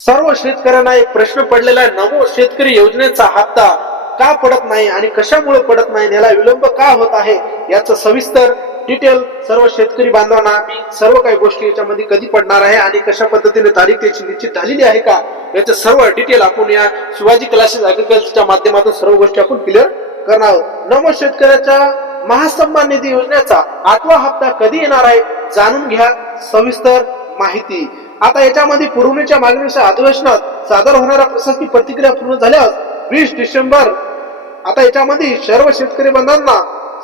सर्व शेतकऱ्यांना एक प्रश्न पडलेला आहे, नमो शेतकरी योजनेचा हप्ता का पडत नाही आणि कशामुळे पडत नाही, याला विलंब का होत आहे, याचं सविस्तर डिटेल सर्व शेतकरी बांधवांना मी सर्व काही गोष्टी याच्यामध्ये कधी पडणार आहे आणि कशा पद्धतीने तारीख त्याची निश्चित झालेली आहे का, याचं सर्व डिटेल आपण या शिवाजी क्लासेस ऍग्रीकल्चरच्या माध्यमातून सर्व गोष्टी आपण क्लिअर करणार आहोत। नमो शेतकऱ्याच्या महासन्मान निधी योजनेचा 8वा हप्ता कधी येणार आहे, जाणून घ्या सविस्तर माहिती। आता याच्यामध्ये पुरवणीच्या मागणीच्या अधिवेशनात सादर होणाऱ्या प्रशासकीय प्रतिक्रिया पूर्ण झाल्यास 20 डिसेंबर। आता याच्यामध्ये सर्व शेतकरी बांधवांना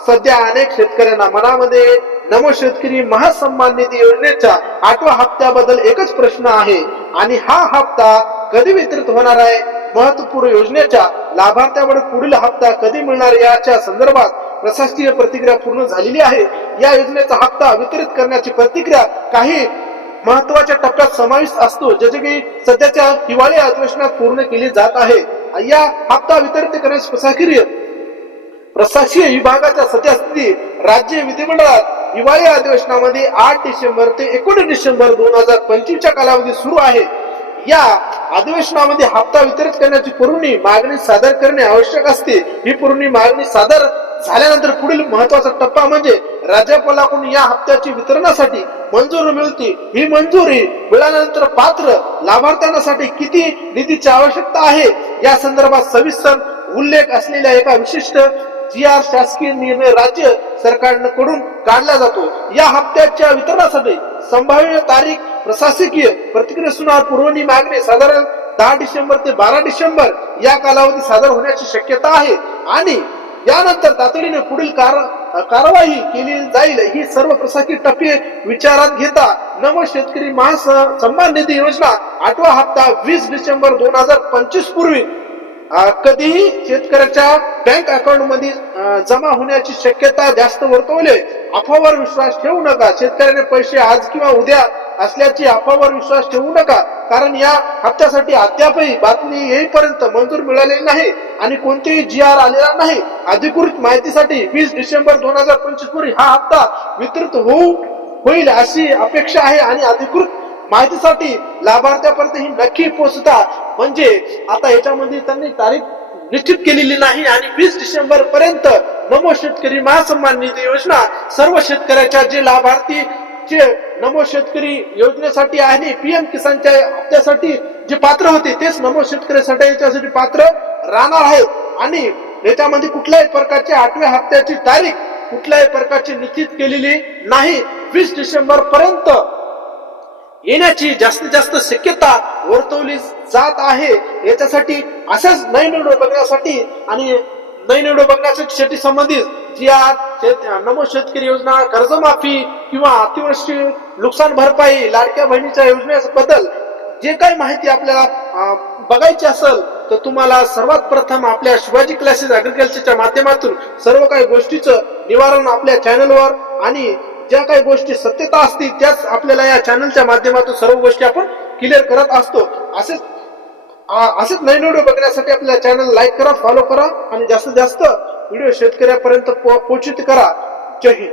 सध्या अनेक शेतकऱ्यांना मनामध्ये नमो शेतकरी महासन्मान निधी योजनेच्या 8व्या हप्त्याबद्दल एकच प्रश्न आहे आणि हा हप्ता कधी वितरित होणार आहे, महत्वपूर्ण योजनेच्या लाभार्थ्याकडे पुढील हप्ता कधी मिळणार याच्या संदर्भात प्रशासकीय प्रतिक्रिया पूर्ण झालेली आहे। या योजनेचा हप्ता वितरित करण्याची प्रतिक्रिया काही महत्वाच्या टप्प्यात समाविष्ट असतो, ज्याचे की सध्याच्या हिवाळी अधिवेशनात पूर्ण केली जात आहे। या हप्ता वितरित करण्याची प्रशासकीय विभागाच्या सद्यस्थिती राज्य विधिमंडळात हिवाळी अधिवेशनामध्ये 8 डिसेंबर ते 19 डिसेंबर 2025 च्या कालावधी सुरू आहे। या अधिवेशनामध्ये हप्ता वितरित करण्याची पुरवणी मागणी सादर करणे आवश्यक असते। ही पुरवणी मागणी सादर झाल्यानंतर पुढील महत्वाचा टप्पा म्हणजे राज्यपालाकडून या हप्त्याची वितरणासाठी मंजुरी मिळते। ही मंजुरी मिळाल्यानंतर पात्र लाभार्थ्यांसाठी किती निधीची आवश्यकता आहे या संदर्भात सविस्तर उल्लेख असलेल्या एका विशिष्ट GR शासकीय निर्णय राज्य सरकारकडून काढला जातो। या हप्त्याच्या वितरणासाठी संभाव्य तारीख प्रशासकीय प्रतिक्रियेनुसार पुरवणी मागणी साधारण 10 डिसेंबर ते 12 डिसेंबर या कालावधी सादर होण्याची शक्यता आहे आणि यानंतर तातडीने पुढील कारवाई केली जाईल। ही सर्व प्रशासकीय टप्पे विचारात घेता नमो शेतकरी महासन्मान निधी योजना 8वा हप्ता 20 डिसेंबर 2025 पूर्वी कधीही शेतकऱ्याच्या बँक अकाउंट मध्ये जमा होण्याची शक्यता जास्त वर्तवले। अफवावर विश्वास ठेवू नका। शेतकऱ्याने पैसे आज किंवा उद्या असल्याची अफवावर विश्वास ठेवू नका, कारण या हप्त्यासाठी अद्यापही बातमी येईपर्यंत मंजूर मिळालेली नाही आणि कोणतेही GR आलेला नाही। अधिकृत माहितीसाठी 20 डिसेंबर 2025 पूर्वी हा हप्ता वितरित होईल अशी अपेक्षा आहे आणि अधिकृत माहितीसाठी लाभार्थ्यापर्यंत ही नक्की पोहोचता। म्हणजे आता याच्यामध्ये त्यांनी तारीख निश्चित केलेली नाही आणि 20 डिसेंबर पर्यंत नमो शेतकरी महासन्मान निधी योजना सर्व शेतकऱ्याच्या जे लाभार्थी जे नमो शेतकरी योजनेसाठी आणि PM किसानच्या हप्त्यासाठी जे पात्र होते तेच नमो शेतकऱ्यासाठी याच्यासाठी पात्र राहणार आहेत आणि याच्यामध्ये कुठल्याही प्रकारच्या 8व्या हप्त्याची तारीख कुठल्याही प्रकारची निश्चित केलेली नाही। 20 डिसेंबर पर्यंत येण्याची जास्तीत जास्त शक्यता वर्तवली जात आहे। याच्यासाठी अशाच नवीन व्हिडिओ बघण्यासाठी आणि नवीन व्हिडिओ बघण्यासाठी संबंधित GR नमो शेतकरी योजना, कर्जमाफी किंवा अतिवृष्टी नुकसान भरपाई, लाडक्या बहिणीच्या योजनेबद्दल जे काही माहिती आपल्याला बघायची असेल तर तुम्हाला सर्वात प्रथम आपल्या शिवाजी क्लासेस ऍग्रीकल्चरच्या माध्यमातून सर्व काही गोष्टीचं निवारण आपल्या चॅनलवर आणि ज्या काही गोष्टी सत्यता असतील त्याच आपल्याला या चॅनलच्या माध्यमातून सर्व गोष्टी आपण क्लिअर करत असतो। असेच नवीन व्हिडिओ बघण्यासाठी आपल्या चॅनल लाईक करा, फॉलो करा आणि जास्तीत जास्त व्हिडिओ शेतकऱ्यापर्यंत पोहोचित करा। जय हिंद।